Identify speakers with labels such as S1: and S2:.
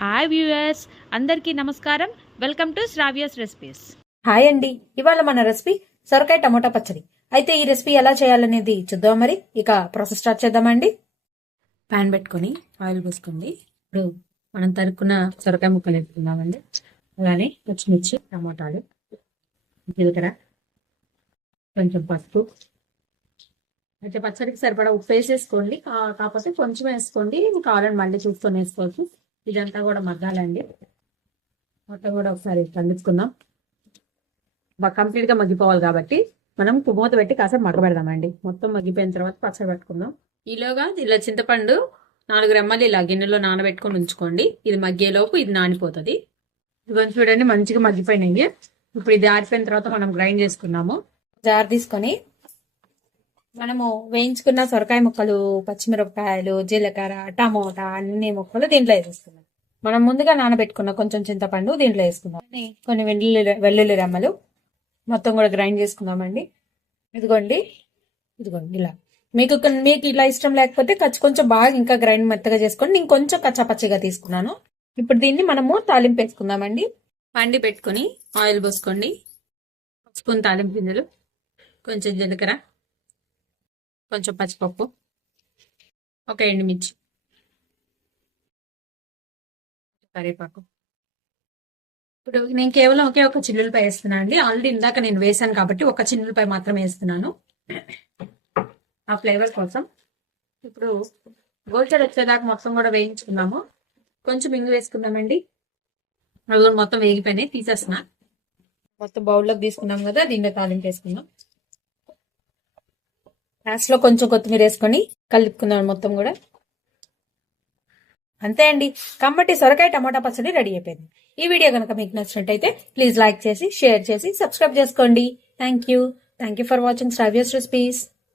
S1: Hi viewers అందరికీ నమస్కారం. Welcome to Shravya's recipes.
S2: Hi అండి ఇవాళ మన రెసిపీ సొరకాయ టమోటా పచ్చడి. అయితే ఈ రెసిపీ ఎలా చేయాలనేది చూద్దాం మరి. ఇక ప్రాసెస్ స్టార్ట్ చేద్దామండి. పాన్ పెట్టుకొని ఆయిల్ పోసుకోండి ఇప్పుడు మనం తరుక్కున్న సొరకాయ ముక్కలు వేసుకుందామండి. అలానే పచ్చిమిర్చి టమోటాలు జీలకర్ర కొంచెం పసుపు. అయితే పచ్చడికి సరిపడా ఉప్పు వేసేసుకోండి. కా- కాకపోతే కొంచెం వేసుకోండి. కావాలని మళ్ళీ చూసుకొని వేసుకోవచ్చు. ఇదంతా కూడా మగ్గాలండి. మొత్తం కూడా ఒకసారి కలిపించుకుందాం కంప్లీట్గా మగ్గిపోవాలి కాబట్టి మనం మూత పెట్టి కాసేపు మగ్గబెడదామండి. మొత్తం మగ్గిపోయిన తర్వాత పచ్చడి పెట్టుకుందాం. ఈలోగా ఇలా చింతపండు నాలుగు రెమ్మలు ఇలా గిన్నెలో నానబెట్టుకొని ఉంచుకోండి. ఇది మగ్గేలోపు ఇది నానిపోతుంది. ఇవన్నీ చూడండి మంచిగా మగ్గిపోయినాయి. ఇప్పుడు ఇది ఆరిపోయిన తర్వాత మనం గ్రైండ్ చేసుకున్నాము. జార్ తీసుకొని మనము వేయించుకున్న సొరకాయ ముక్కలు పచ్చిమిరపకాయలు జీలకర్ర టమోటా అన్ని ముక్కలు దీంట్లో వేసేసుకున్నాం మనం ముందుగా నానబెట్టుకున్న కొంచెం చింతపండు దీంట్లో వేసుకుందాం. కొన్ని వెల్లుల్లి వెల్లుల్లి రెమ్మలు. మొత్తం కూడా గ్రైండ్ చేసుకుందామండి. ఇదిగోండి. ఇదిగోండి ఇలా. మీకు మీకు ఇలా ఇష్టం లేకపోతే కచ్చి కొంచెం బాగా ఇంకా గ్రైండ్ మెత్తగా చేసుకోండి నేను కొంచెం కచ్చా పచ్చిగా తీసుకున్నాను. ఇప్పుడు దీన్ని మనము తాలింపు వేసుకుందామండి. పండి పెట్టుకొని ఆయిల్ పోసుకోండి. స్పూన్ తాలింపు గింజలు. కొంచెం జీలకర్ర. కొంచెం పచ్చిపప్పు. ఒక ఎండుమిర్చి. కరివేపాకు ఇప్పుడు నేను కేవలం ఒకే ఒక చిల్లులపై వేస్తున్నాను అండి. ఆల్రెడీ ఇందాక నేను వేసాను కాబట్టి ఒక చిల్లులపై మాత్రమే వేస్తున్నాను. ఆ ఫ్లేవర్ కోసం. ఇప్పుడు గోల్చర్ వచ్చేదాకా మొత్తం కూడా వేయించుకున్నాము. కొంచెం ఇంగు వేసుకున్నామండి. అవి కూడా మొత్తం వేగిపోయినాయి. తీసేస్తున్నా. మొత్తం బౌల్లోకి తీసుకున్నాం కదా దీంట్లో తాలింపు వేసుకుందాం. లాస్ట్లో కొంచెం కొత్తిమీర వేసుకొని కలుపుకుందాం మొత్తం కూడా. అంతే అండి. కమ్మటి సొరకాయ టమాటా పచ్చడి రెడీ అయిపోయింది. ఈ వీడియో కనుక మీకు నచ్చినట్టయితే ప్లీజ్ లైక్ చేసి షేర్ చేసి సబ్స్క్రైబ్ చేసుకోండి. Thank you thank you for watching Shravya's recipes